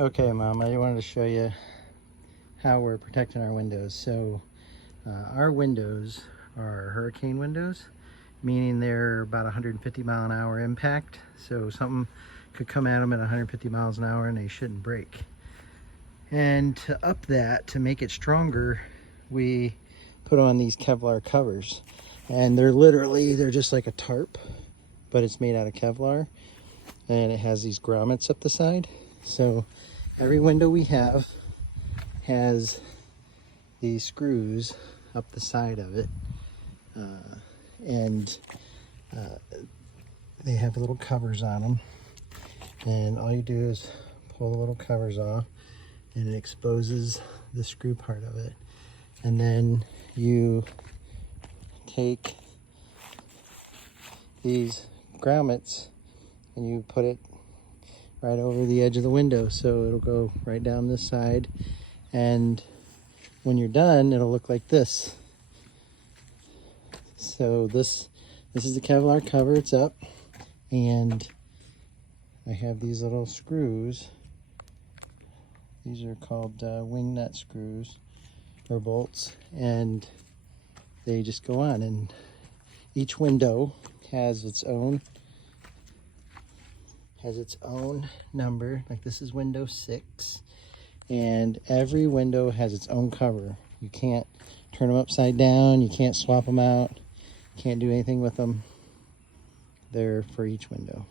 Okay, Mom, I wanted to show you how we're protecting our windows. So our windows are hurricane windows, meaning they're about 150 mile an hour impact. So something could come at them at 150 miles an hour and they shouldn't break. And to up that, to make it stronger, we put on these Kevlar covers. And they're just like a tarp, but it's made out of Kevlar. And it has these grommets up the side. So every window we have has these screws up the side of it, and they have little covers on them, and all you do is pull the little covers off and it exposes the screw part of it, and then you take these grommets and you put it right over the edge of the window, so it'll go right down this side, and when you're done it'll look like this. So this is the Kevlar cover. It's up, and I have these little screws. These are called wing nut screws or bolts, and they just go on, and each window has its own number. Like this is window 6, and every window has its own cover. You can't turn them upside down, you can't swap them out, can't do anything with them. They're for each window.